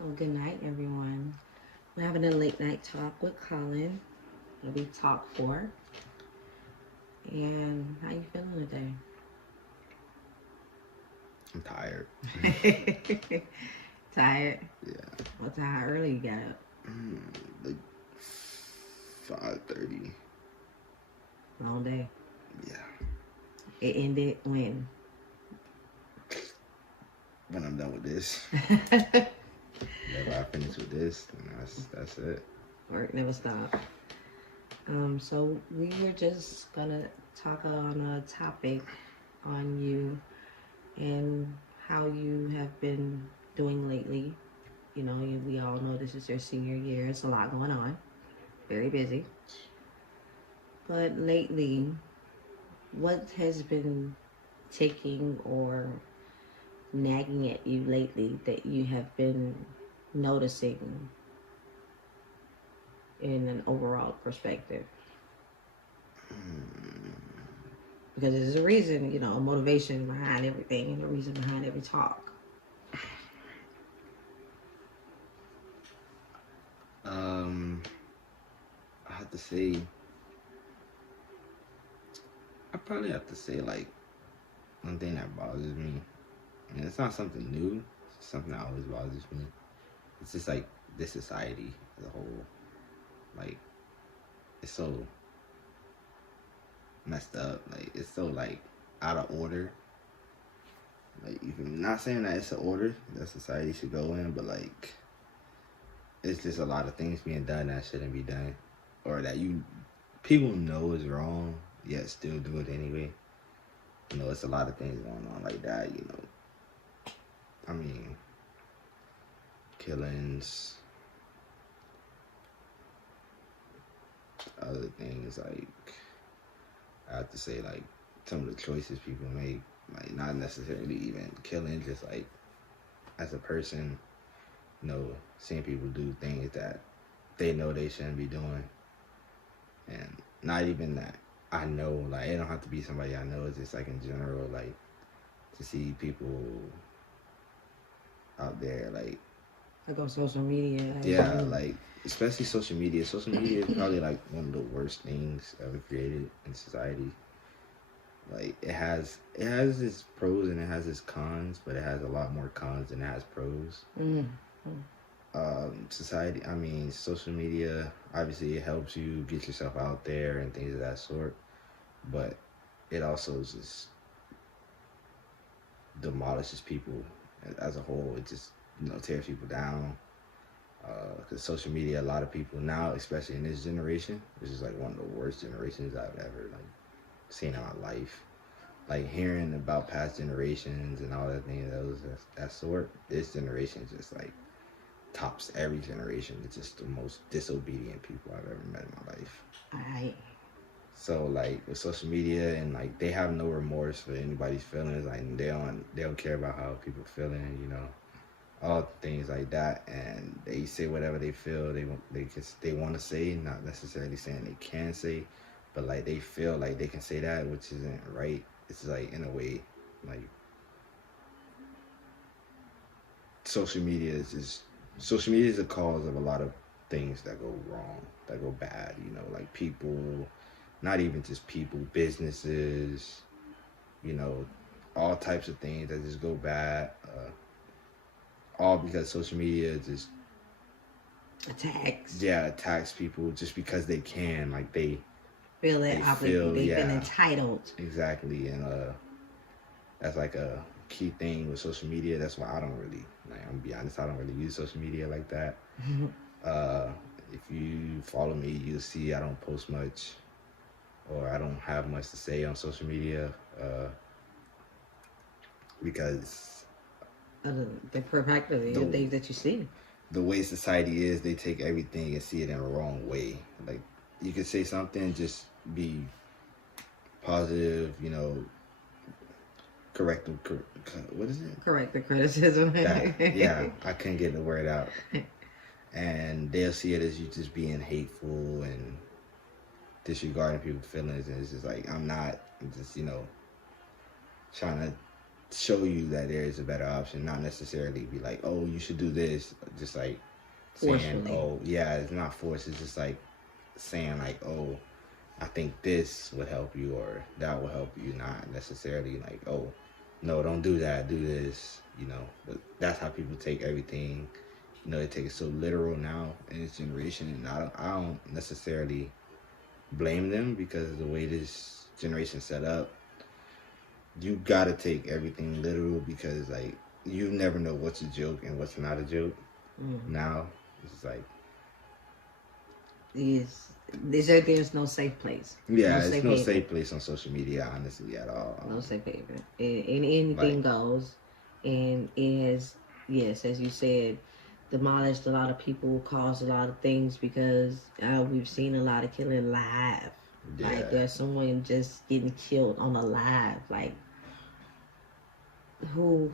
So good night, everyone. We're having a late night talk with Colin. It'll be talk 4. And how you feeling I'm tired. today? Tired? Yeah. What time? How early you got up? Like 5:30. Long day. Yeah. It ended when? When I'm done with this. Whenever I finish with this, then that's it. Work never stop. So we were just gonna talk on a topic on you and how you have been doing lately. You know, we all know this is your senior year. It's a lot going on. Very busy. But lately, what has been taking or nagging at you lately that you have been noticing in an overall perspective? Because there's a reason, a motivation behind everything and a reason behind every talk. I have to say, I probably have to say like one thing that bothers me, and it's not something new. It's something that always bothers me. It's just like this society as a whole. Like it's so messed up. Like it's so like out of order. Like even not saying that it's an order that society should go in, but like it's just a lot of things being done that shouldn't be done, or that people know is wrong yet still do it anyway. It's a lot of things going on like that. I mean, killings, other things like I have to say like some of the choices people make, like not necessarily even killing, just like as a person, seeing people do things that they know they shouldn't be doing, and not even that I know, like it don't have to be somebody I know. It's just like in general, like to see people out there, like on social media. yeah, like especially social media. Social media is probably like one of the worst things ever created in society. Like it has its pros and it has its cons, but it has a lot more cons than it has pros. Mm. Society, I mean, social media, obviously it helps you get yourself out there and things of that sort, but it also just demolishes people as a whole. It just, tears people down. Because social media, a lot of people now, especially in this generation, which is like one of the worst generations I've ever like seen in my life. Like hearing about past generations and all that things, that sort. This generation just like tops every generation. It's just the most disobedient people I've ever met in my life. I So like with social media and like they have no remorse for anybody's feelings. Like they don't care about how people feeling. All things like that, and they say whatever they feel they want to say, not necessarily saying they can say, but like they feel like they can say that, which isn't right. It's like in a way, like social media is a cause of a lot of things that go wrong, that go bad. Like people, not even just people, businesses, you know, all types of things that just go bad. All because social media just attacks people just because they can, like they feel that they feel yeah, entitled. exactly. And that's like a key thing with social media. That's why I don't really, like, I'm gonna be honest, I don't really use social media like that. uh if you follow me, you'll see I don't post much, or I don't have much to say on social media, because The perspective, the things that you see. The way society is, they take everything and see it in a wrong way. Like you could say something, just be positive, correct. What is it? Correct the criticism. Yeah, I couldn't get the word out. And they'll see it as you just being hateful and disregarding people's feelings, and it's just like I'm just trying to show you that there is a better option, not necessarily be like, oh, you should do this. Just like saying, Forcefully. oh, yeah, it's not forced. It's just like saying like, oh, I think this would help you or that will help you, not necessarily like, oh, no, don't do that, do this, you know. But that's how people take everything. You know, they take it so literal now in this generation, and I don't necessarily blame them because the way this generation set up, you gotta take everything literal because like you never know what's a joke and what's not a joke. Mm. Now it's like There's no safe place. No yeah, it's safe no haven. safe place on social media honestly at all. No safe haven. And anything Like goes. And it has, yes, as you said, demolished a lot of people, caused a lot of things because we've seen a lot of killing live. Like yeah, there's someone just getting killed on a live. Like who?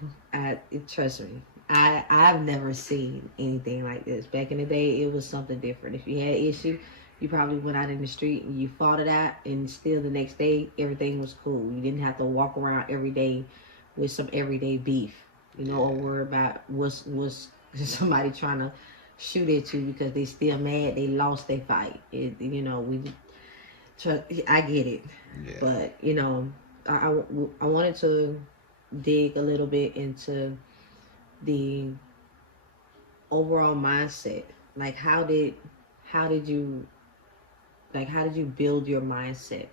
Trust me. I've never seen anything like this. Back in the day, it was something different. If you had an issue, you probably went out in the street and you fought it out, and still the next day everything was cool. You didn't have to walk around every day with some everyday beef, or yeah, worry about what's somebody trying to shoot at you because they still mad they lost their fight. I get it, yeah, but I wanted to dig a little bit into the overall mindset. Like how did you how did you build your mindset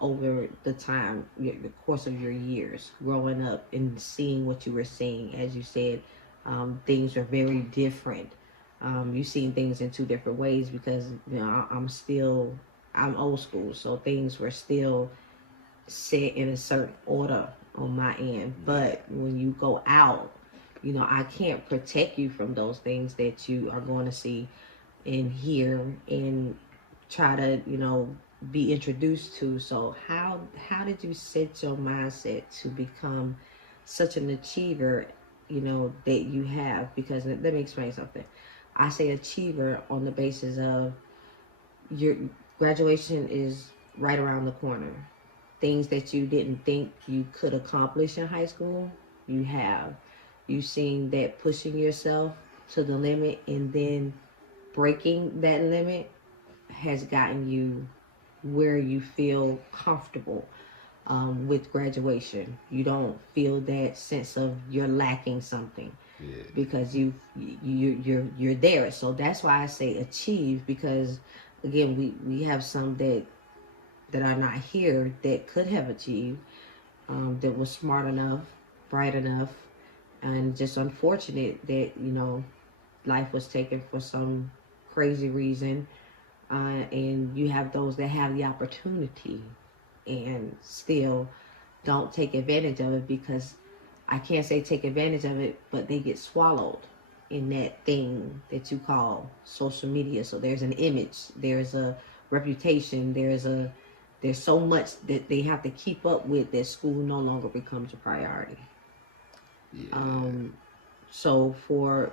over the time, the course of your years growing up and seeing what you were seeing? As you said, things are very different. You've seen things in two different ways because I'm old school, so things were still set in a certain order on my end. yeah, But when you go out, I can't protect you from those things that you are going to see and hear and try to, be introduced to. So how did you set your mindset to become such an achiever, that you have? Because let me explain something. I say achiever on the basis of your graduation is right around the corner. Things that you didn't think you could accomplish in high school, you have. You've seen that pushing yourself to the limit and then breaking that limit has gotten you where you feel comfortable with graduation. You don't feel that sense of you're lacking something yeah, because you're there. So that's why I say achieve, because again we have some that are not here that could have achieved, that was smart enough, bright enough, and just unfortunate that life was taken for some crazy reason. And you have those that have the opportunity and still don't take advantage of it, because I can't say take advantage of it, but they get swallowed in that thing that you call social media. So there's an image, there's a reputation, there's so much that they have to keep up with that school no longer becomes a priority. yeah. Um, so for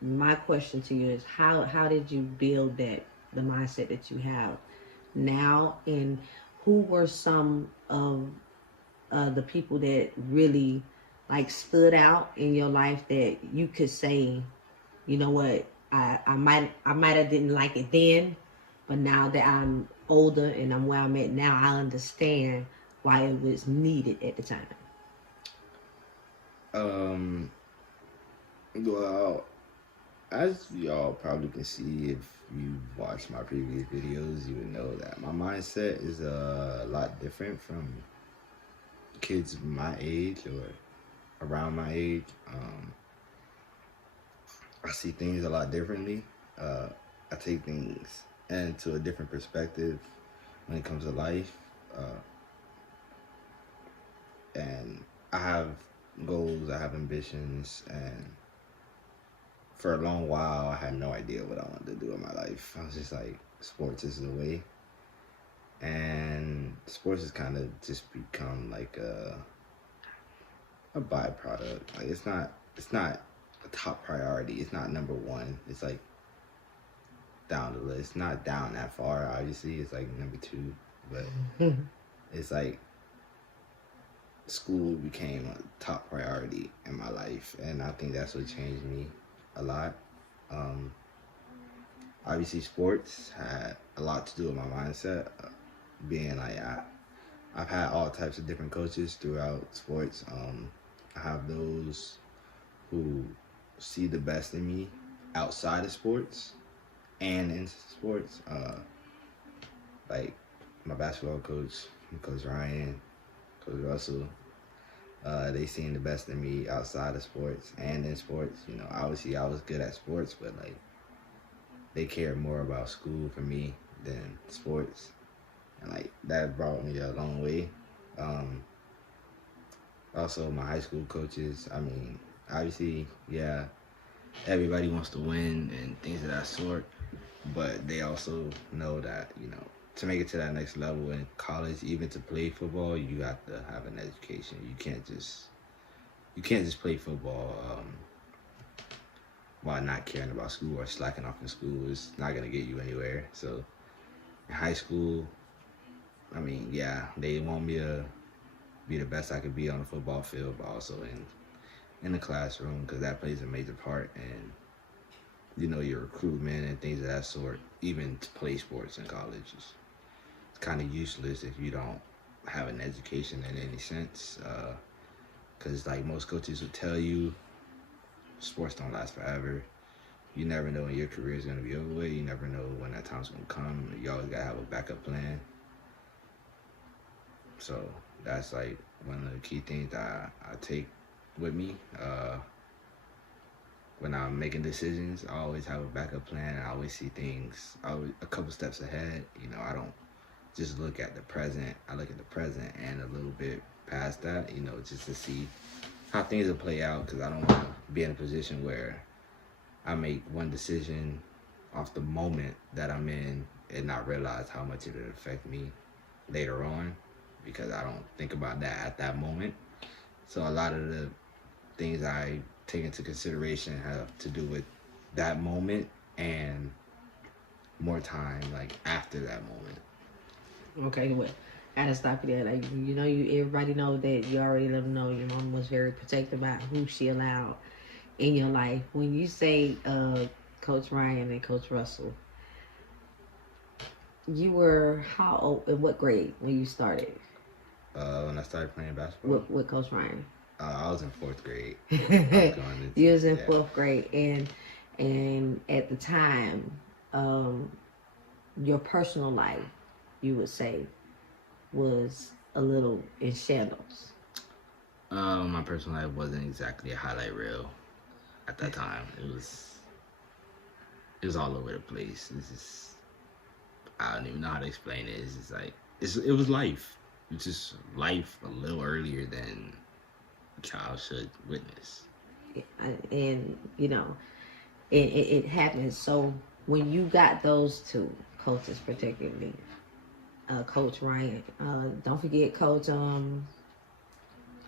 my question to you is how did you build the mindset that you have now, and who were some of the people that really like stood out in your life that you could say, you know what, I might have didn't like it then, but now that I'm older and I'm where I'm at now, I understand why it was needed at the time. Um, well, as y'all probably can see if you watched my previous videos, you would know that my mindset is a lot different from kids my age or around my age. I see things a lot differently. Uh, I take things into a different perspective when it comes to life. Uh, and I have goals, I have ambitions, and for a long while, I had no idea what I wanted to do in my life. I was just like, sports is the way. And sports has kind of just become like a byproduct. Like it's not a top priority. It's not number one. It's like down the list. Not down that far, obviously. It's like number two. But it's like school became a top priority in my life, and I think that's what changed me a lot. Um, Obviously, sports had a lot to do with my mindset. Being like I've had all types of different coaches throughout sports. I have those who see the best in me outside of sports and in sports. Like my basketball coach, Coach Ryan, Coach Russell. They seen the best in me outside of sports and in sports. You know, obviously I was good at sports, but like they cared more about school for me than sports, and like that brought me a long way. Um, Also, my high school coaches. I mean, obviously, yeah, everybody wants to win and things of that sort, but they also know that to make it to that next level in college, even to play football, you have to have an education. You can't just play football while not caring about school or slacking off in school. It's not gonna get you anywhere. So in high school, I mean, yeah, they want me to be the best I could be on the football field, but also in the classroom, because that plays a major part in your recruitment and things of that sort. Even to play sports in college is kind of useless if you don't have an education in any sense. Because like most coaches will tell you, sports don't last forever. You never know when your career is going to be over with. You never know when that time's going to come. You always got to have a backup plan. So that's like one of the key things that I take with me. When I'm making decisions, I always have a backup plan. I always see things a couple steps ahead. I don't just look at the present. I look at the present and a little bit past that, just to see how things will play out, because I don't want to be in a position where I make one decision off the moment that I'm in and not realize how much it would affect me later on, because I don't think about that at that moment. So a lot of the things I take into consideration have to do with that moment and more time like after that moment. Okay, well, I gotta stop you there. Like, everybody know that you already let them know your mom was very protective about who she allowed in your life. When you say Coach Ryan and Coach Russell, you were how old, in what grade when you started? When I started playing basketball with Coach Ryan. I was in fourth grade. You was in fourth grade, and at the time, your personal life, you would say, was a little in shambles. My personal life wasn't exactly a highlight reel at that time. It was all over the place. I don't even know how to explain it. It's just like it was life. It's just life a little earlier than a child should witness. And it happens. So when you got those two coaches, particularly Coach Ryan, don't forget Coach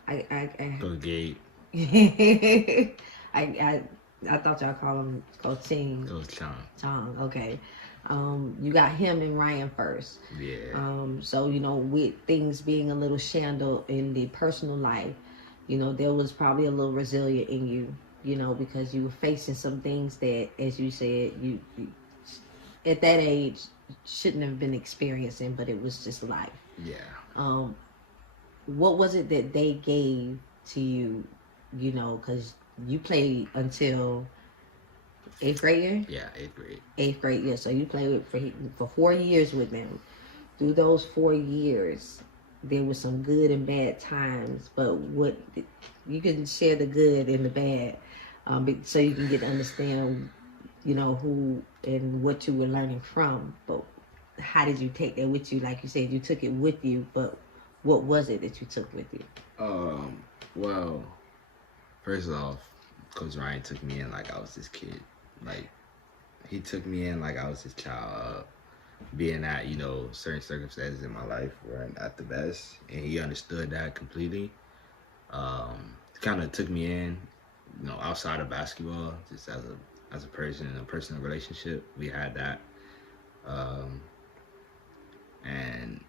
Coach Gabe. I thought y'all call him Coach Ting. Coach Chong, okay. You got him and Ryan first. Yeah. So with things being a little shandle in the personal life, there was probably a little resilient in you, because you were facing some things that, as you said, you at that age shouldn't have been experiencing, but it was just life. Yeah. What was it that they gave to you, because you played until 8th grade year? Yeah, 8th grade. 8th grade year. So you played for 4 years with them. Through those 4 years, there was some good and bad times, but what you can share the good and the bad, so you can get to understand, who and what you were learning from. But how did you take that with you? Like you said, you took it with you, but what was it that you took with you? Well, first off, Coach Ryan took me in like I was his kid. Like, he took me in like I was his child. Being that, certain circumstances in my life weren't at the best, and he understood that completely. Kind of took me in, outside of basketball, just as a person in a personal relationship. We had that, and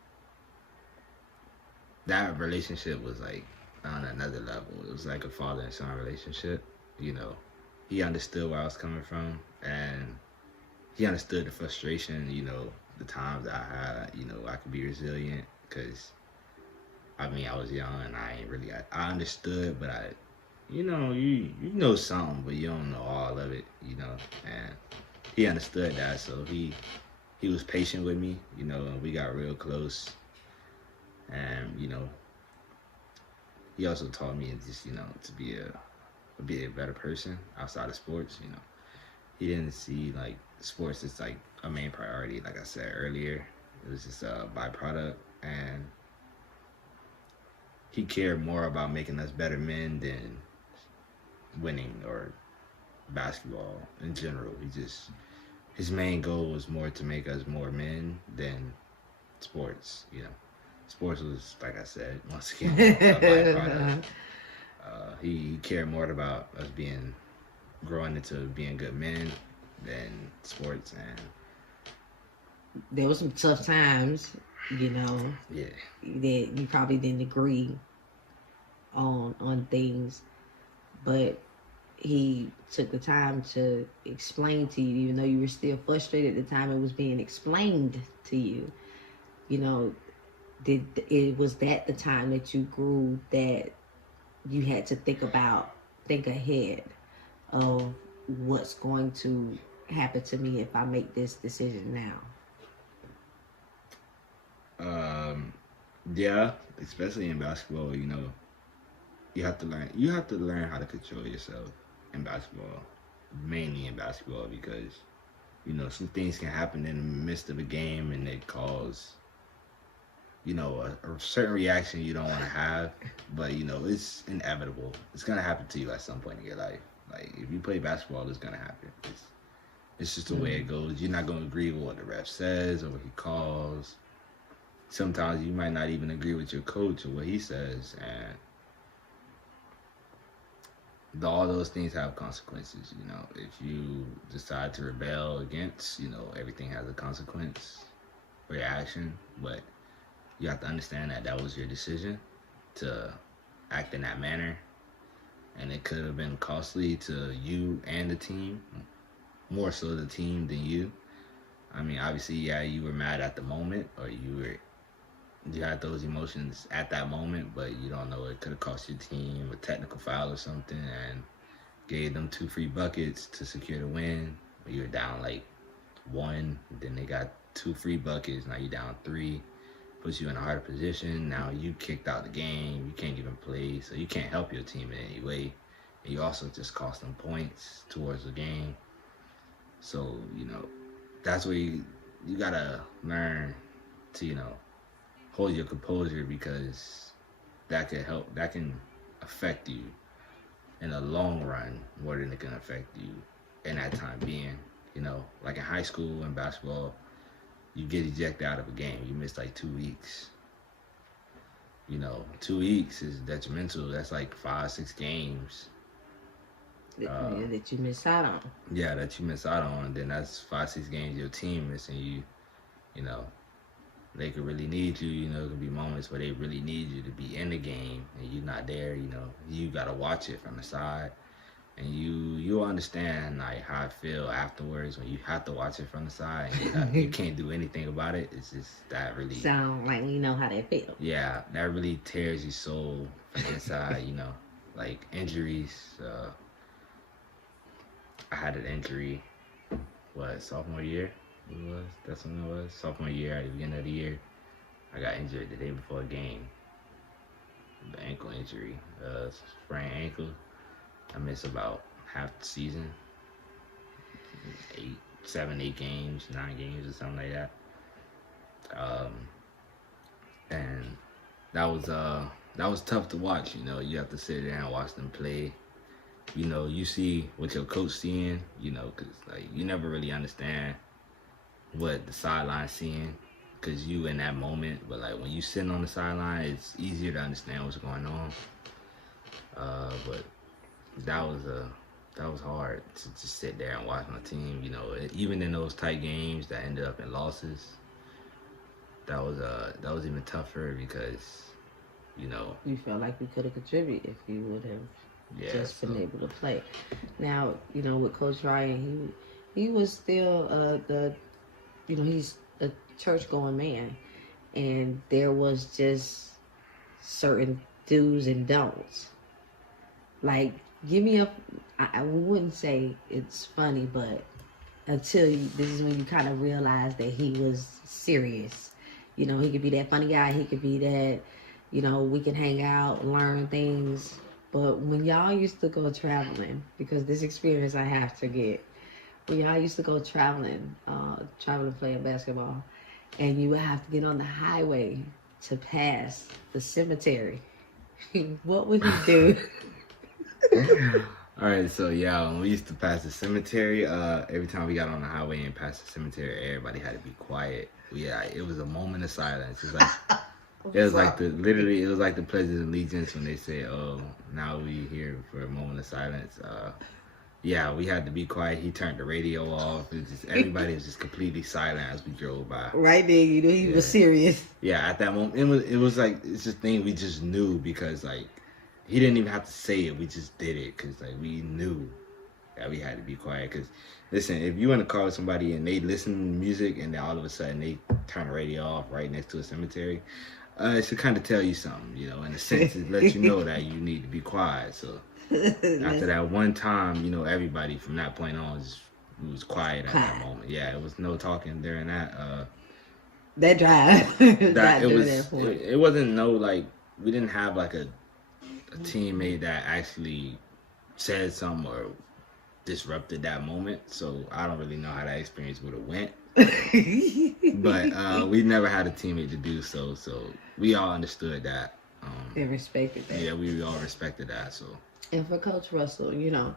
that relationship was like on another level. It was like a father and son relationship. You know, he understood where I was coming from, and he understood the frustration. You know, the times that I had. You know, I could be resilient because I mean I was young and I ain't really. I understood, but you know, you know something, but you don't know all of it. You know, and he understood that, so he was patient with me. You know, and we got real close, and you know, he also taught me just to be a better person outside of sports. You know, he didn't see like sports as like a main priority. Like I said earlier, it was just a byproduct, and he cared more about making us better men than winning or basketball in general. His main goal was more to make us more men than sports. You know, sports was, like I said, once again a byproduct. He cared more about us growing into being good men than sports, and there was some tough times, you know, yeah, that you probably didn't agree on things, but he took the time to explain to you, even though you were still frustrated at the time it was being explained to you. You know, was that the time that you grew, that you had to think ahead of what's going to happen to me if I make this decision now? Yeah, especially in basketball, you know, you have to learn how to control yourself in basketball, mainly in basketball, because you know some things can happen in the midst of a game and it cause a certain reaction you don't want to have, but you know it's inevitable. It's gonna happen to you at some point in your life. Like if you play basketball, it's gonna happen. It's just the way it goes. You're not gonna agree with what the ref says or what he calls. Sometimes you might not even agree with your coach or what he says, and all those things have consequences. You know, if you decide to rebel against, everything has a consequence for your action, but you have to understand that that was your decision to act in that manner, and it could have been costly to you and the team, more so the team than you. I mean, obviously, yeah, you were mad at the moment, or you had those emotions at that moment, but you don't know, it could have cost your team a technical foul or something and gave them 2 free buckets to secure the win. You were down like 1, then they got 2 free buckets, now you're down 3, puts you in a harder position. Now you kicked out the game, you can't even play, so you can't help your team in any way. And you also just cost them points towards the game. So, that's where you gotta learn to, hold your composure, because that can affect you in the long run more than it can affect you in that time being. Like in high school and basketball, you get ejected out of a game, you miss like 2 weeks. 2 weeks is detrimental. That's like 5-6 games. That you miss out on. Yeah, that you miss out on. Then that's 5-6 games your team missing you. They could really need you. There could be moments where they really need you to be in the game and you're not there. You gotta watch it from the side, and you'll understand like how I feel afterwards when you have to watch it from the side and you can't do anything about it. It's just that really sound like you know how that feels. Yeah, that really tears your soul from inside. Like injuries. I had an injury. Sophomore year? That's when it was. Sophomore year, at the beginning of the year, I got injured the day before a game. The ankle injury, sprained ankle. I missed about half the season, 7, 8 games, 9 games, or something like that. And that was tough to watch. You have to sit there and watch them play. You see what your coach seeing. Because like you never really understand what the sideline's seeing, because you in that moment. But like when you sitting on the sideline, it's easier to understand what's going on. But that was hard to just sit there and watch my team. Even in those tight games that ended up in losses, that was even tougher, because you know. You felt like you could have contributed if you would have just been able to play. Now, you know, with Coach Ryan, he was still he's a church going man, and there was just certain do's and don'ts. Like, give me I wouldn't say it's funny, but this is when you kind of realize that he was serious. You know, he could be that funny guy. He could be that, you know, we can hang out, learn things. But when y'all used to go traveling, because this experience I have to get, when y'all used to go traveling playing basketball, and you would have to get on the highway to pass the cemetery, what would he do? All right, so yeah, when we used to pass the cemetery, every time we got on the highway and passed the cemetery, everybody had to be quiet. Yeah, it was a moment of silence. It's like it was like the Pledge of Allegiance when they say, "Oh, now we here for a moment of silence." Yeah, we had to be quiet. He turned the radio off. It was just everybody was just completely silent as we drove by. Right there, you know he was serious. Yeah, at that moment, it was like it's just thing we just knew because like. He didn't even have to say it. We just did it because like we knew that we had to be quiet. Because listen, if you in a car with somebody and they listen to music and then all of a sudden they turn the radio off right next to a cemetery, it should kind of tell you something, you know. In a sense, it lets you know that you need to be quiet. So after that one time, you know, everybody from that point on was quiet at that moment. Yeah, it was no talking during that. That drive. It wasn't no like we didn't have like a teammate that actually said something or disrupted that moment, so I don't really know how that experience would have went. But we never had a teammate to do so we all understood that. And respected that. Yeah, we all respected that. So. And for Coach Russell, you know,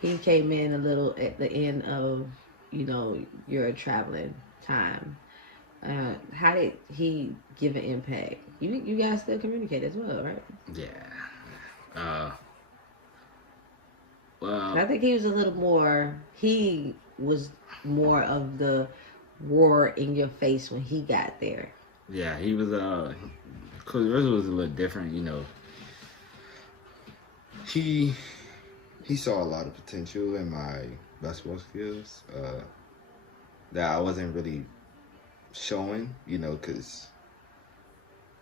he came in a little at the end of, you know, your traveling time. How did he give an impact? You guys still communicate as well, right? Yeah. Well, I think he was a little more. He was more of the roar in your face when he got there. Yeah, he was. Coach Russell was a little different, you know. He saw a lot of potential in my basketball skills that I wasn't really showing, you know, because.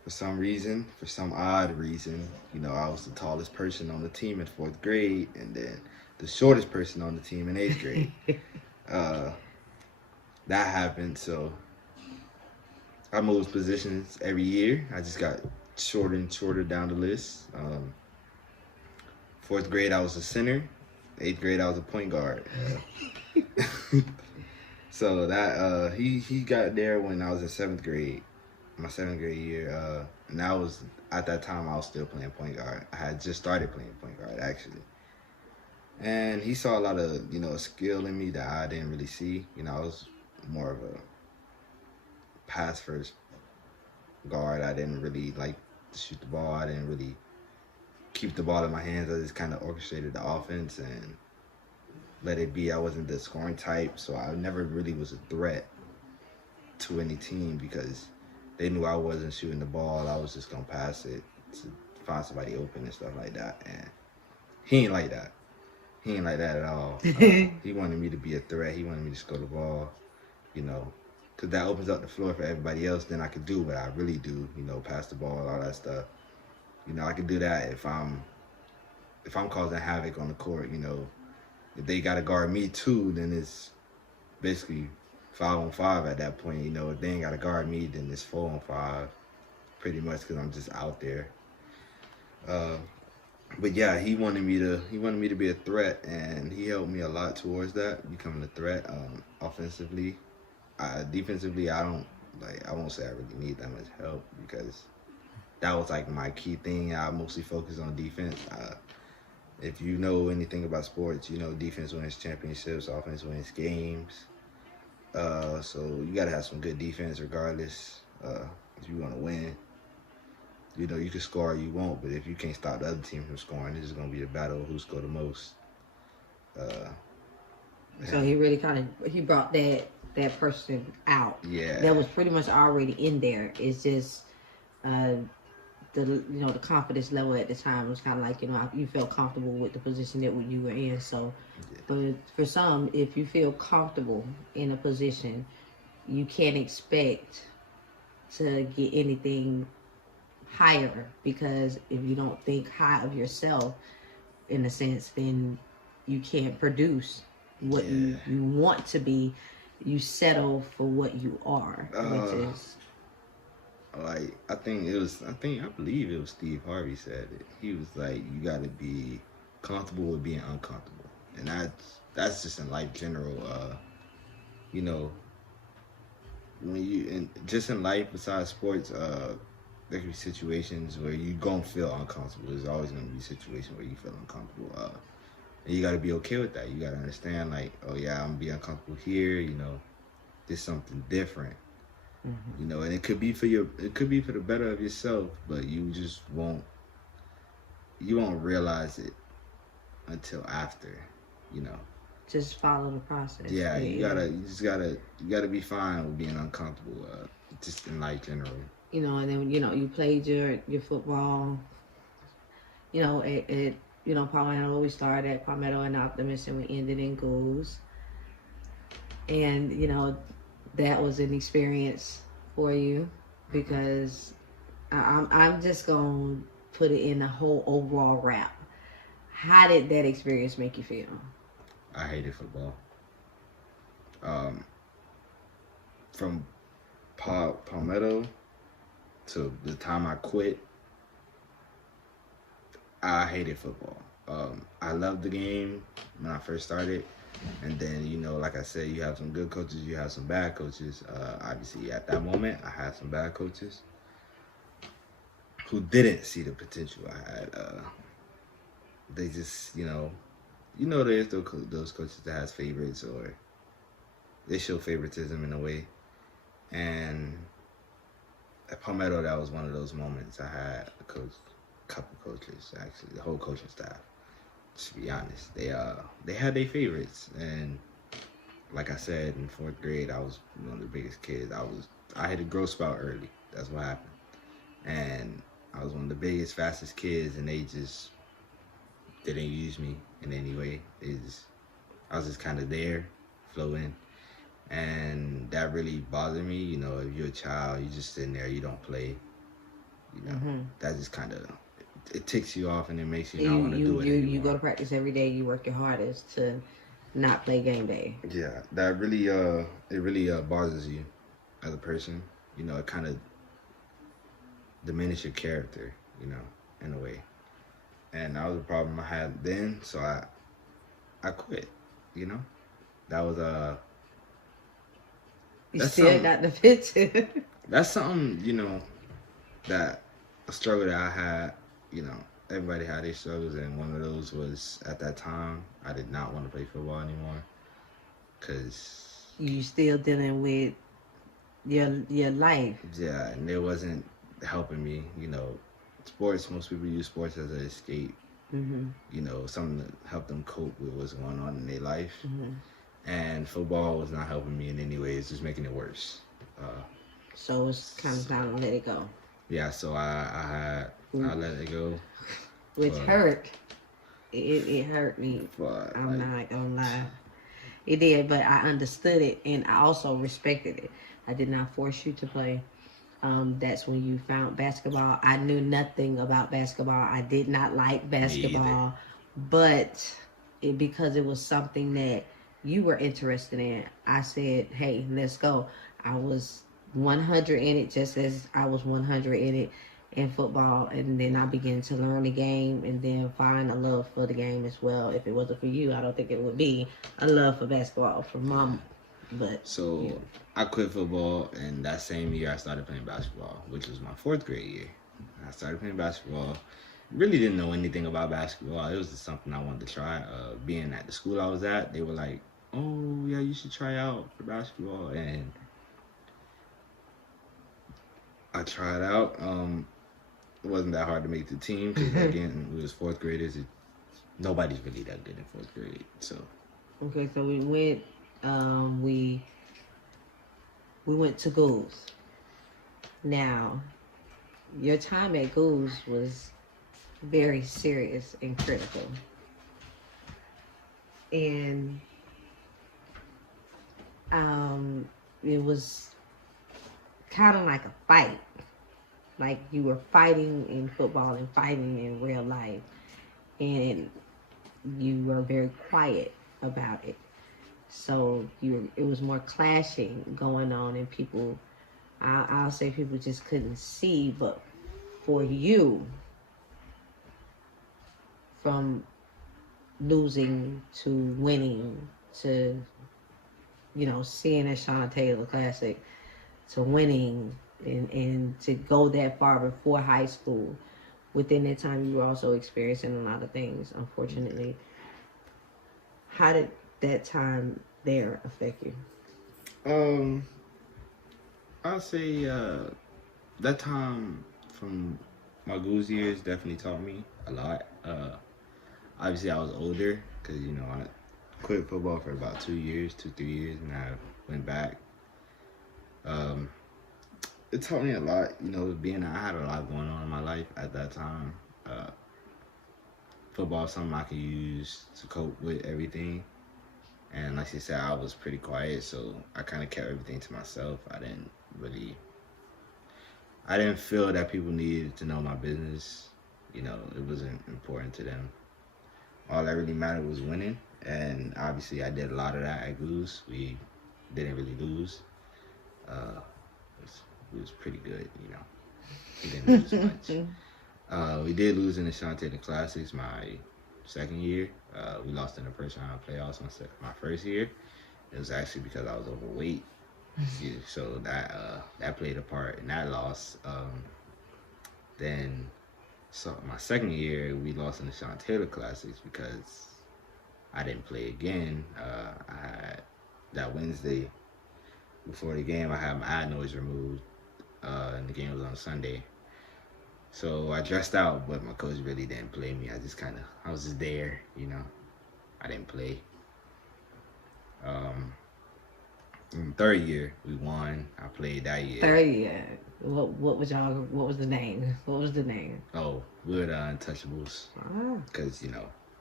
For some odd reason, you know, I was the tallest person on the team in 4th grade and then the shortest person on the team in 8th grade. That happened, so I moved positions every year. I just got shorter and shorter down the list. 4th grade, I was a center. 8th grade, I was a point guard. So that he got there when I was in 7th grade. My 7th grade year, and that was at that time I was still playing point guard. I had just started playing point guard actually, and he saw a lot of, you know, skill in me that I didn't really see. You know, I was more of a pass first guard. I didn't really like to shoot the ball. I didn't really keep the ball in my hands. I just kind of orchestrated the offense and let it be. I wasn't the scoring type, so I never really was a threat to any team because they knew I wasn't shooting the ball. I was just going to pass it to find somebody open and stuff like that. And he ain't like that. He ain't like that at all. He wanted me to be a threat. He wanted me to score the ball, you know, because that opens up the floor for everybody else. Then I could do what I really do, you know, pass the ball, all that stuff. You know, I can do that if I'm causing havoc on the court, you know. If they got to guard me too, then it's basically 5-on-5 at that point, you know. If they ain't got to guard me, then it's 4-on-5, pretty much, because I'm just out there. But yeah, he wanted me to be a threat, and he helped me a lot towards that, becoming a threat. Offensively, defensively, I won't say I really need that much help because that was like my key thing. I mostly focus on defense. If you know anything about sports, you know defense wins championships, offense wins games. So you gotta have some good defense regardless. If you want to win, you know you can score or you won't, but if you can't stop the other team from scoring, it's just gonna be a battle of who scored the most. So he really he brought that person out. Yeah. That was pretty much already in there. It's just the confidence level at the time was kind of like, you felt comfortable with the position that you were in. So, but for some, if you feel comfortable in a position, you can't expect to get anything higher, because if you don't think high of yourself, in a sense, then you can't produce what you want to be. You settle for what you are, which is like I believe it was Steve Harvey said it. He was like, you got to be comfortable with being uncomfortable, and that's just in life general. You know, when you just in life besides sports, there can be situations where you gonna feel uncomfortable. There's always gonna be a situation where you feel uncomfortable. And you gotta be okay with that. You gotta understand, like, oh yeah, I'm gonna be uncomfortable here. There's something different. And it could be for the better of yourself, but you just won't realize it until after. just follow the process. Yeah, you gotta be fine with being uncomfortable, just in life generally. And then you played your football. At Palmetto, we started at Palmetto and Optimist, and we ended in Goose. And that was an experience for you, because I'm just gonna put it in the whole overall wrap. How did that experience make you feel? I hated football. From Palmetto to the time I quit, I hated football. I loved the game when I first started, and then like I said, you have some good coaches, you have some bad coaches. Obviously, at that moment, I had some bad coaches who didn't see the potential I had. They just, there's those coaches that has favorites, or they show favoritism in a way. And at Palmetto, that was one of those moments. I had a couple coaches, actually, the whole coaching staff. To be honest, they had their favorites, and like I said, in 4th grade, I was one of the biggest kids. I had a growth spurt early. That's what happened, and I was one of the biggest, fastest kids, and they just didn't use me in any way. I was just kind of there, flowing, and that really bothered me. If you're a child, you just sitting there, you don't play. That just kind of, it ticks you off, and it makes you not want to do it anymore. You go to practice every day. You work your hardest to not play game day. Yeah, that really bothers you as a person. It kind of diminishes your character. In a way. And that was a problem I had then, so I quit. That was You still got the picture. That's something that a struggle that I had. Everybody had their struggles, and one of those was, at that time, I did not want to play football anymore, because you still dealing with your life. Yeah, and it wasn't helping me. Sports, most people use sports as an escape. Something to help them cope with what's going on in their life. And football was not helping me in any way. It's just making it worse. So it's kind of time to let it go. Yeah, so I let it go. Which hurt. It hurt me. I'm not gonna lie. It did, but I understood it, and I also respected it. I did not force you to play. That's when you found basketball. I knew nothing about basketball. I did not like basketball, but because it was something that you were interested in, I said, hey, let's go. I was 100 in it, just as I was 100 in it in football, and then I began to learn the game and then find a love for the game as well. If it wasn't for you, I don't think it would be a love for basketball from mom. But so I quit football, and that same year I started playing basketball, which was my 4th grade year. I started playing basketball. Really didn't know anything about basketball. It was just something I wanted to try. Being at the school I was at, they were like, oh yeah, you should try out for basketball, and I tried out. It wasn't that hard to make the team, because again, we was 4th graders. Nobody's really that good in 4th grade. So okay, so we went. We went to Goose. Now, your time at Goose was very serious and critical. And it was kind of like a fight. Like you were fighting in football and fighting in real life. And you were very quiet about it. So it was more clashing going on, and people, I'll say people just couldn't see. But for you, from losing to winning to, seeing a Shauna Taylor Classic to winning and to go that far before high school, within that time you were also experiencing a lot of things, unfortunately. How did that time there affect you? I'll say that time from my Goose years definitely taught me a lot. Obviously, I was older because I quit football for about 3 years, and I went back. It taught me a lot. I had a lot going on in my life at that time. Football is something I could use to cope with everything. And like you said, I was pretty quiet, so I kind of kept everything to myself. I didn't feel that people needed to know my business. It wasn't important to them. All that really mattered was winning, and obviously I did a lot of that at Goose. We didn't really lose. It was pretty good, We didn't lose much. We did lose in the Untitled Classics my second year. We lost in the first round of playoffs my first year. It was actually because I was overweight. So that played a part in that loss. Then my second year, we lost in the Shawn Taylor Classics because I didn't play again. I had that Wednesday before the game, I had my adenoids removed, and the game was on Sunday. So I dressed out, but my coach really didn't play me. I was just there, I didn't play. In the third year, we won. I played that year. Third year. What was the name? What was the name? Oh, we were the Untouchables. Because,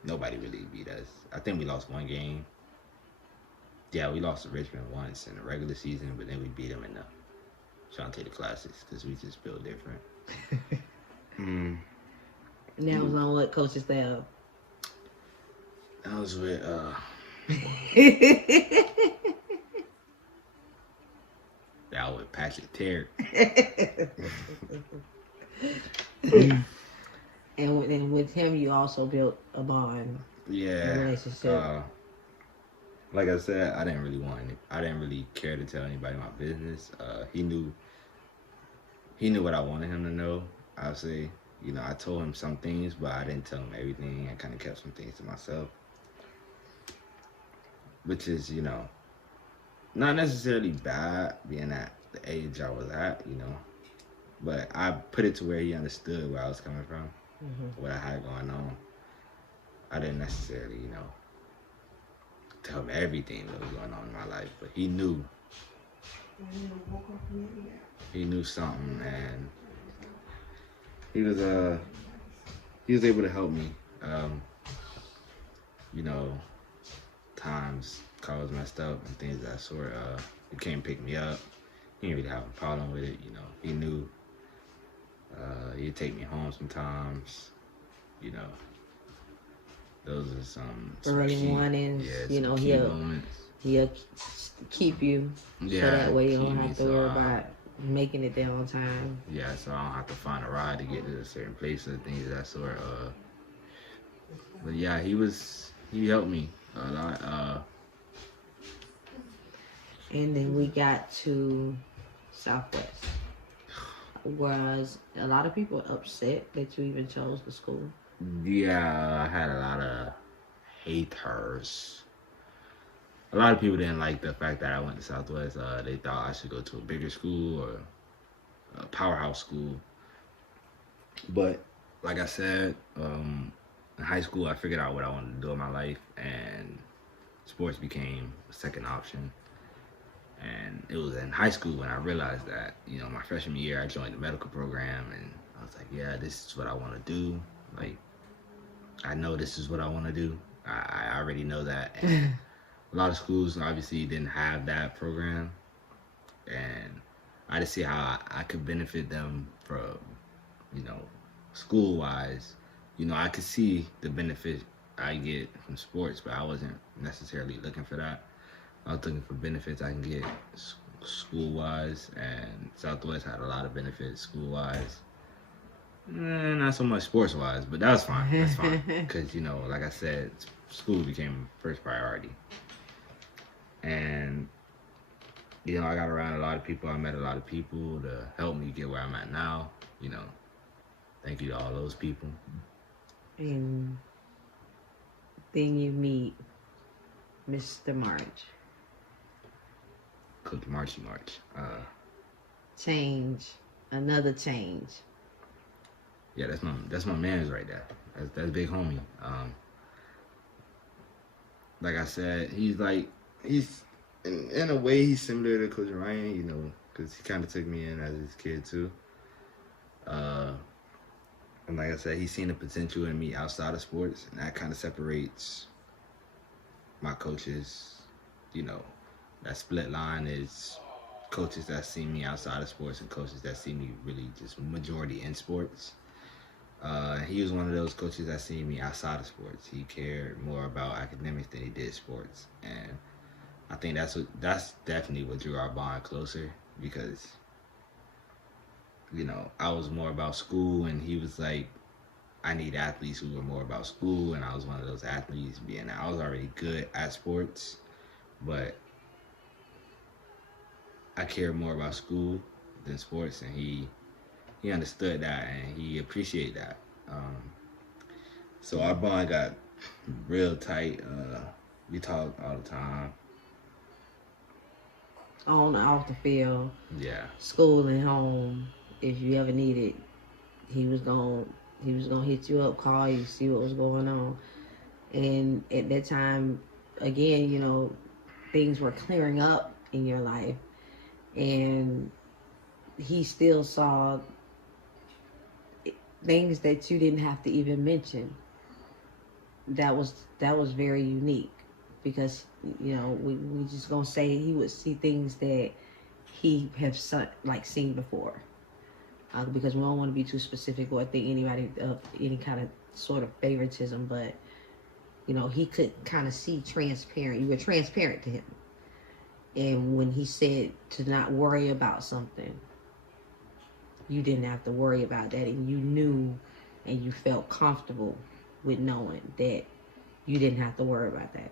nobody really beat us. I think we lost one game. Yeah, we lost to Richmond once in the regular season, but then we beat them in the Shawn Taylor Classics because we just built different. And that was on what coach's staff? That was with that was with Patrick Terry. And with him, you also built a bond. Yeah. Relationship. Like I said, I didn't really care to tell anybody my business. He knew what I wanted him to know. I'll say, I told him some things, but I didn't tell him everything. I kind of kept some things to myself, which is, not necessarily bad being at the age I was at, but I put it to where he understood where I was coming from, what I had going on. I didn't necessarily, tell him everything that was going on in my life, but he knew. He knew something, and he was able to help me. Times car was messed up and things of that sort. He came pick me up. He didn't really have a problem with it. He knew. He'd take me home sometimes. Those are some early key, mornings. moments. He'll keep you so that way you don't have to worry about making it there on time. Yeah, so I don't have to find a ride to get to a certain place or things of that sort. But yeah, he helped me a lot. And then we got to Southwest. Was a lot of people upset that you even chose the school? Yeah, I had a lot of haters. A lot of people didn't like the fact that I went to Southwest. They thought I should go to a bigger school or a powerhouse school. But like I said, in high school, I figured out what I wanted to do in my life, and sports became a second option. And it was in high school when I realized that, my freshman year, I joined the medical program, and was like, yeah, this is what I want to do. Like, I know this is what I want to do. I already know that. And a lot of schools obviously didn't have that program. And I just see how I could benefit them from, school wise. I could see the benefit I get from sports, but I wasn't necessarily looking for that. I was looking for benefits I can get school wise, and Southwest had a lot of benefits school wise. Not so much sports wise, but that's fine. That's fine. Because, like I said, school became first priority. And, I got around a lot of people. I met a lot of people to help me get where I'm at now. Thank you to all those people. And then you meet Mr. March. Coach Marchy March. Change. Another change. Yeah, that's my man's right there. That's big homie. Like I said, he's in a way he's similar to Coach Ryan, because he kind of took me in as his kid too. And like I said, he's seen the potential in me outside of sports, and that kind of separates my coaches. That split line is coaches that see me outside of sports and coaches that see me really just majority in sports. He was one of those coaches that seen me outside of sports. He cared more about academics than he did sports, and I think that's definitely what drew our bond closer, because I was more about school, and he was like, I need athletes who were more about school, and I was one of those athletes. Being that I was already good at sports, but I cared more about school than sports, and he understood that, and he appreciated that. So our bond got real tight. We talked all the time. On and off the field. Yeah. School and home. If you ever needed, he was gonna hit you up, call you, see what was going on. And at that time, again, things were clearing up in your life, and he still saw things that you didn't have to even mention. That was very unique, because we just gonna say he would see things that he have seen before. Because we don't want to be too specific or think anybody of any kind of sort of favoritism, but he could kind of see transparent. You were transparent to him, and when he said to not worry about something, you didn't have to worry about that, and you knew, and you felt comfortable with knowing that you didn't have to worry about that.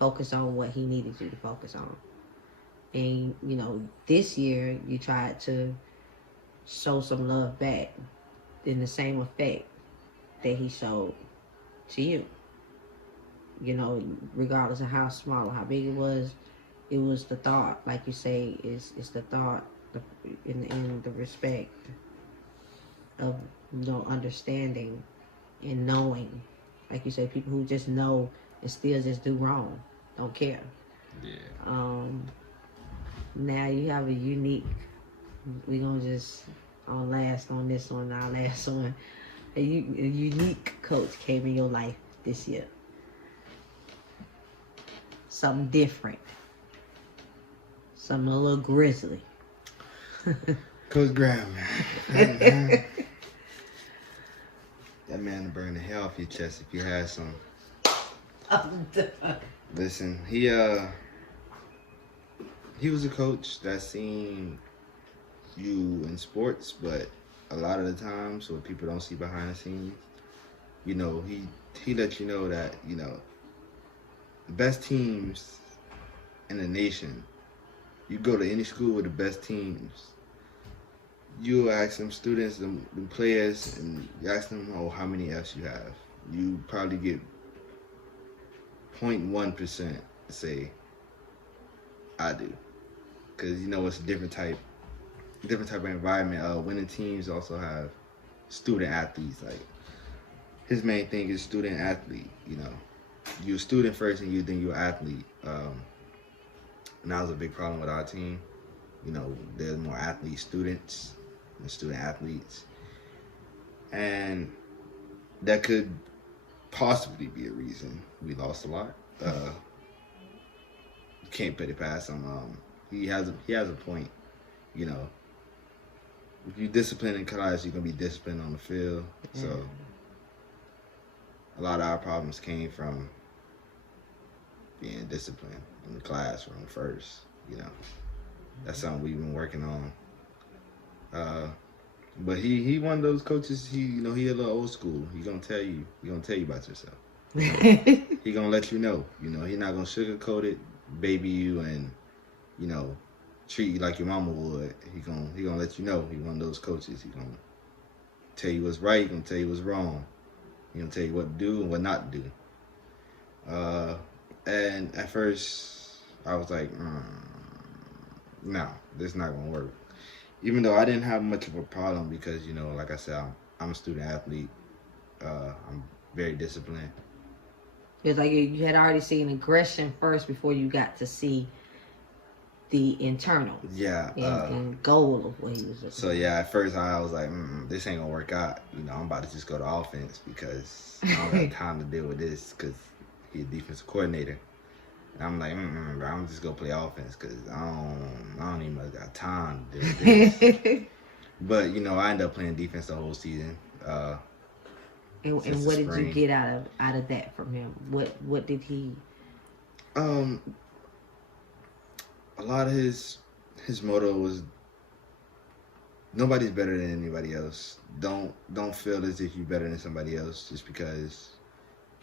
Focus on what he needed you to focus on. And this year you tried to show some love back in the same effect that he showed to you. Regardless of how small or how big it was the thought, like you say, is the thought in the respect of understanding and knowing. Like you say, people who just know and still just do wrong, don't care. Yeah. Now you have a unique. We gonna just last on this one. Our last one. A unique coach came in your life this year. Something different. Something a little grisly. Coach Graham, man. That man will burn the hell off your chest if you had some. I'm done. Listen, he was a coach that seen you in sports, but a lot of the times what people don't see behind the scenes, he let you know that, the best teams in the nation, you go to any school with the best teams, you ask them students, them players, and you ask them, how many Fs you have. You probably get 0.1% say, I do. Because, it's a different type of environment. Winning teams also have student athletes. Like, his main thing is student athlete, You're a student first and you think you're an athlete. And that was a big problem with our team. There's more students than student athletes. And that could possibly be a reason we lost a lot. Can't put it past him. He has a point. You know, if you discipline in class, you're gonna be disciplined on the field. So a lot of our problems came from being disciplined in the classroom first. You know, that's something we've been working on. But he one of those coaches. He a little old school. He gonna tell you about yourself. He gonna let you know. You know, he not gonna sugarcoat it, baby you, and treat you like your mama would. He gonna let you know. He one of those coaches. He gonna tell you what's right. He gonna tell you what's wrong. He gonna tell you what to do and what not to do. And at first I was like, no, this is not gonna work. Even though I didn't have much of a problem because, like I said, I'm a student athlete. I'm very disciplined. It's like you had already seen aggression first before you got to see the internal. Yeah. And goal of what he was doing. So, yeah, at first I was like, this ain't going to work out. I'm about to just go to offense because I don't have time to deal with this because he's a defensive coordinator. And I'm like, bro, I'm just going to play offense because I don't even got time to deal with this. But, I ended up playing defense the whole season. And what did you get out of that from him? What did he? A lot of his motto was nobody's better than anybody else. Don't feel as if you're better than somebody else just because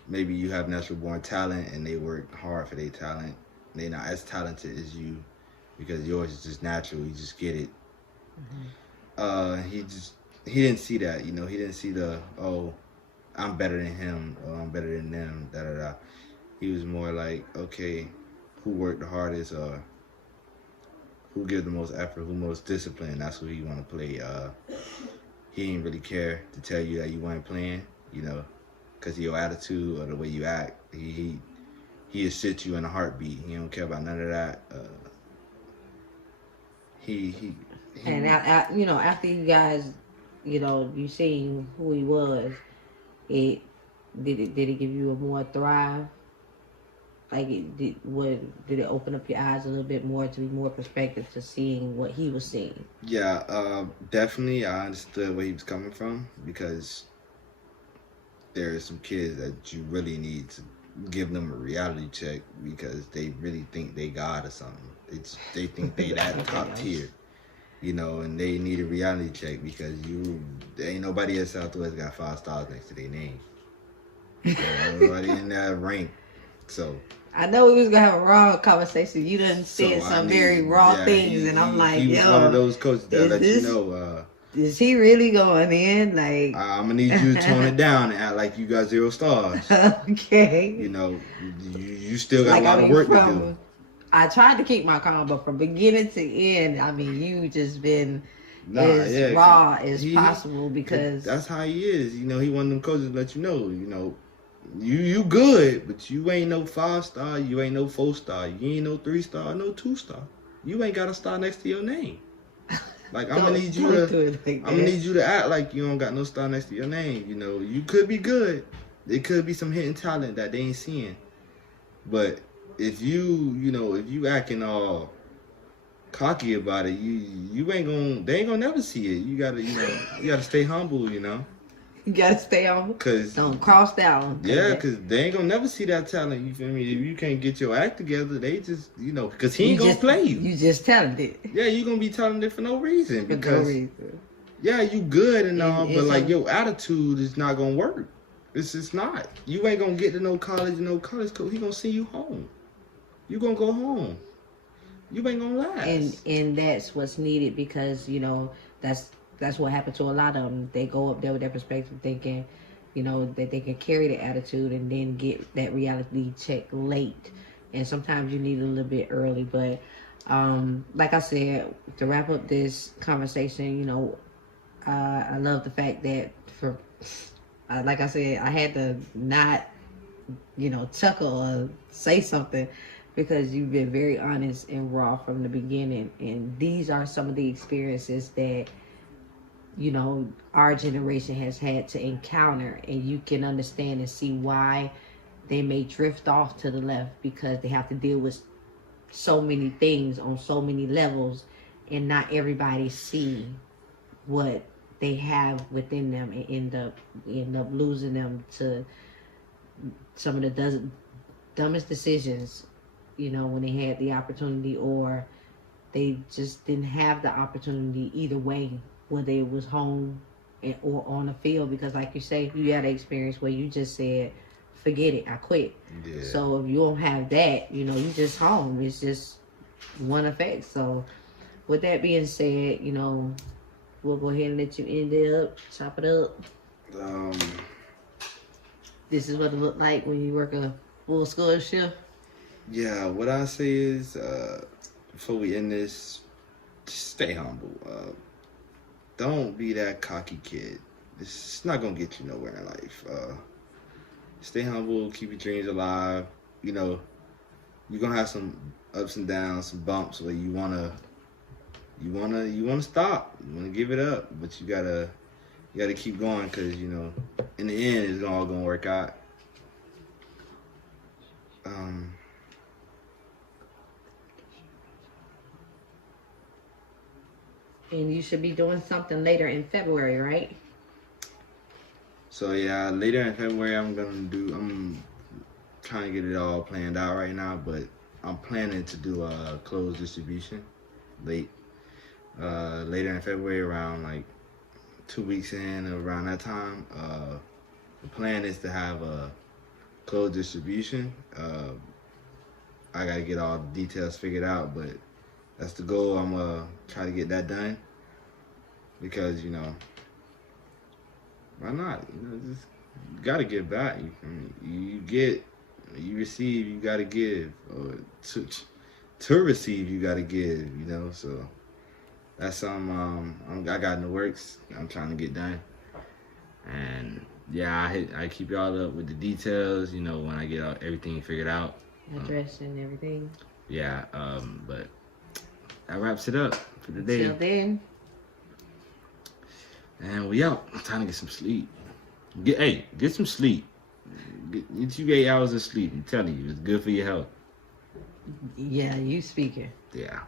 maybe you have natural born talent and they work hard for their talent. They're not as talented as you because yours is just natural. You just get it. He didn't see that. He didn't see I'm better than him or I'm better than them. Da da da. He was more like, okay, who worked the hardest or who give the most effort, who most disciplined. That's who you want to play. He didn't really care to tell you that you weren't playing. Because of your attitude or the way you act. He'll sit you in a heartbeat. He don't care about none of that. And after you guys, you seen who he was, did it give you a more thrive? Like, did it open up your eyes a little bit more to be more perspective to seeing what he was seeing? Yeah, definitely. I understood where he was coming from because there are some kids that you really need to give them a reality check because they really think they God or something. They think they that top tier, and they need a reality check because there ain't nobody at Southwest got 5 stars next to their name. Nobody in that rank. So I know we was gonna have a raw conversation. You done said some very raw things, and I'm like, he was one of those coaches that let you know. Is he really going in? Like, I'm gonna need you to tone it down and act like you got 0 stars. Okay. You still got a lot of work to do. I tried to keep my calm, but from beginning to end, I mean, you just been as raw as possible because that's how he is. He one of them coaches that let you know. You good, but you ain't no 5-star. You ain't no 4-star. You ain't no 3-star. No 2-star. You ain't got a star next to your name. Like I'm gonna need you to act like you don't got no star next to your name. You could be good. There could be some hidden talent that they ain't seeing. But if you acting all cocky about it, they ain't gonna never see it. You gotta stay humble. You gotta stay on. Cause don't cross that one. Yeah, cause they ain't gonna never see that talent. You feel me? If you can't get your act together, they just cause he ain't gonna play you. You just talented. Yeah, you gonna be talented for no reason Yeah, you good and all, but like your attitude is not gonna work. It's just not. You ain't gonna get to no college and no college coach. He gonna send you home. You gonna go home. You ain't gonna last. And that's what's needed because that's what happened to a lot of them. They go up there with that perspective thinking, that they can carry the attitude and then get that reality check late. And sometimes you need a little bit early. But like I said, to wrap up this conversation, I love the fact that like I said, I had to not, chuckle or say something because you've been very honest and raw from the beginning. And these are some of the experiences that you know, our generation has had to encounter, and you can understand and see why they may drift off to the left, because they have to deal with so many things on so many levels, and not everybody see what they have within them, and end up losing them to some of the dumbest decisions, you know, when they had the opportunity, or they just didn't have the opportunity either way, whether it was home or on the field. Because like you say, you had an experience where you just said, forget it, I quit. Yeah. So if you don't have that, you know, you just home. It's just one effect. So with that being said, you know, we'll go ahead and let you end it up, chop it up. This is what it look like when you work a full school shift. Yeah, what I say is, before we end this, just stay humble. Don't be that cocky kid. It's not gonna get you nowhere in life. Stay humble, keep your dreams alive. You know, you're gonna have some ups and downs, some bumps where you wanna stop, you wanna give it up, but you gotta keep going, because you know, in the end, it's all gonna work out. And you should be doing something later in February, right? So yeah, later in February, I'm trying to get it all planned out right now, but I'm planning to do a closed distribution later in February, around like 2 weeks in, around that time. The plan is to have a closed distribution. I gotta get all the details figured out, but that's the goal. I'm gonna try to get that done, because, you know, why not? You know, just, you gotta give back. You receive, you gotta give. Or to receive, you gotta give. You know, so that's something I got in the works. I'm trying to get done, and yeah, I keep y'all up with the details. You know, when I get everything figured out, Address and everything. Yeah, but that wraps it up for the day. Till then. And we out. Time to get some sleep. Get some sleep. Get you 8 hours of sleep. I'm telling you, it's good for your health. Yeah, you speaking. Yeah.